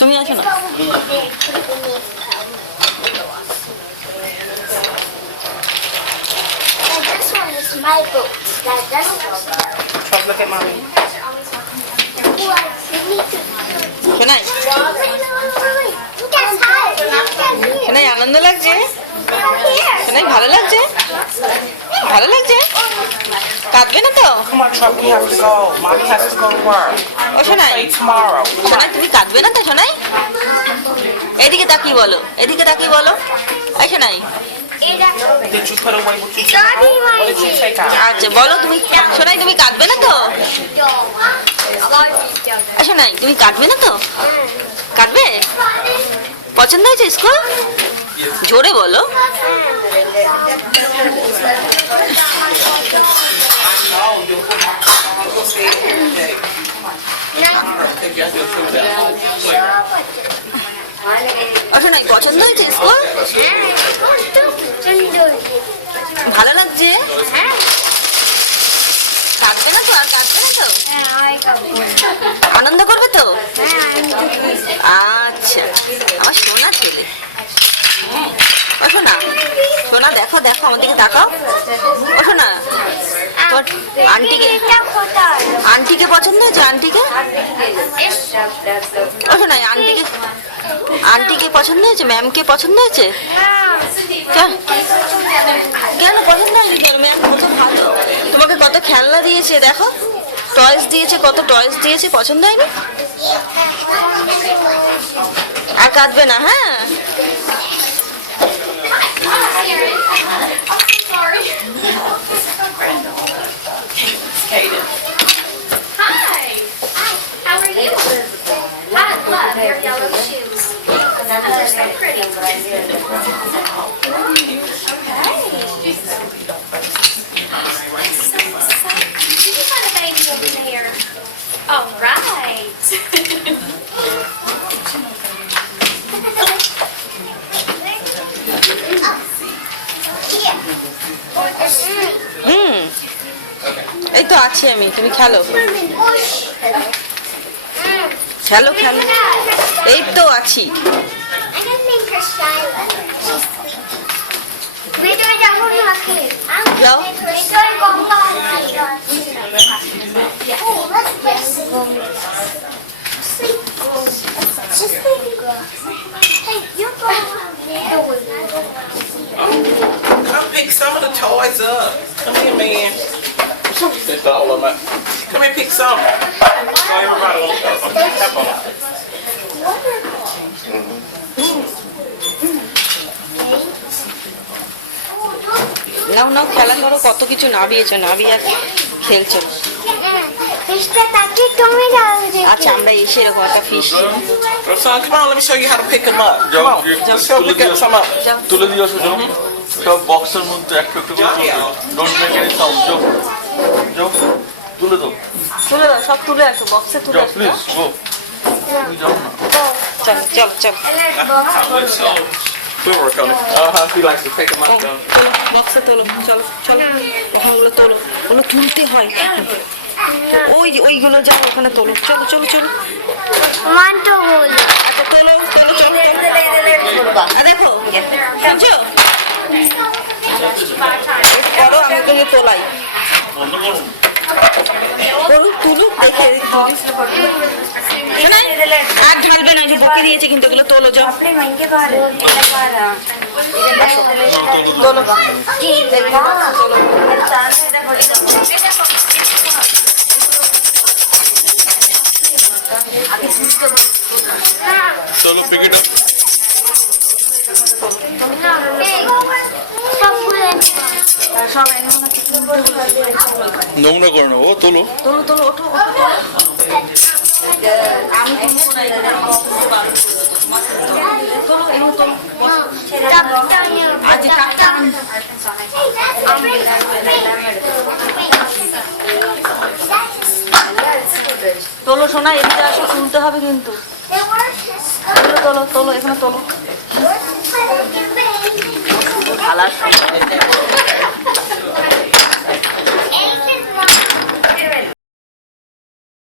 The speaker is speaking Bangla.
তুমি আছো না? My book. That doesn't Come look at mommy. শোনাই শোনাই আনন্দ লাগছে, শোনাই ভালো লাগছে, ভালো লাগছে, কাঁদবে না তো? Come on, Trump, we have to go. Mommy has to go to work. ও শোনাই, Play tomorrow. Come শোনাই on. তুমি কাঁদবে না তো? শোনাই এদিকে তাকিয়ে বলো, এদিকে তাকিয়ে বলো। এই শোনাই Did you put away what you took out? What did you take out? আচ্ছা বলো তুমি, শোনাই তুমি কাঁদবে না তো? এই শোনাই তুমি কাঁদবে না তো? কাঁদবে? পছন্দ হয়েছে স্কুল? জোরে বলো। শোনাই পছন্দ হয়েছে স্কুল? ভালো লাগছে? কাঁদবে না তো? আর কাঁদবে না তো? আনন্দ করবে তো? আচ্ছা আমার সোনা ছেলে। ও সোনা, সোনা দেখো দেখো আমার দিকে তাকাও। ও সোনা তোর আন্টিকে পছন্দ হয়েছে? আন্টিকে ও সোনাই আন্টিকে পছন্দ হয়েছে? ম্যামকে পছন্দ হয়েছে? কেন পছন্দ হয়েছে? কেন? ম্যাম কত ভালো, তোমাকে কত খেলনা দিয়েছে, দেখো টয়েস দিয়েছে, কত টয়েস দিয়েছে, পছন্দ হয়নি? আর কাঁদবে না? হ্যাঁ Hi. How are you? I love your yellow shoes. They're so pretty. Okay. You got a baby over there. All right. এই তো আছি আমি, তুমি খেলো খেলো খেলো, এই তো আছি। যাও Come pick some of the toys up. Come here, man. It's all of them. Come here, pick some. So everybody will tap on it. নাও নাও খেলা করো, কত কিছু নাবিয়েছো, নাবিয়ে আর খেলছো। আচ্ছা আমরা এসে এরকম একটা fish. Son, come on, let me show you how to pick them up. Come on, just go pick up some up. তুলে দিয়ে আসো, যাও সব বক্সের মধ্যে একটু একটু করে তুলে দাও। Don't make any sound. যাও যাও তুলে দাও, তুলে দাও, সব তুলে আসো, বক্সে তুলে যাও আসো। Please go. তুমি যাও না। চলো চলো চলো We'll work on it. He likes to pick them up, though. চলো বক্সে তোলো, চলো চলো ওখানগুলো তোলো, ওগুলো তুলতে হয়। ওই ওইগুলো যাও ওখানে তোলো, চলো চলো চলো। আচ্ছা তোলো তোলো চলো দেখো শুনছো, করো আমি ওগুলো তোলাই। করুন তুলুক দেখে, শোনাই আর ঢালবে না, যে বকে দিয়েছে কিন্তু এগুলো তোলো, যাও তোলো তোলো। চলো পিক ইট আপ। নোংরা করে নেবো, তোলো তোলো তোলো, ওঠো ওঠো তোলো। আমি তুলবো না, তোলো এগুলো তোলো। আজ টাকা তোলো শোনা, এদিকে আসো, তুলতে হবে কিন্তু। এগুলো তোলো তোলো, এখানে তোলো। ভালো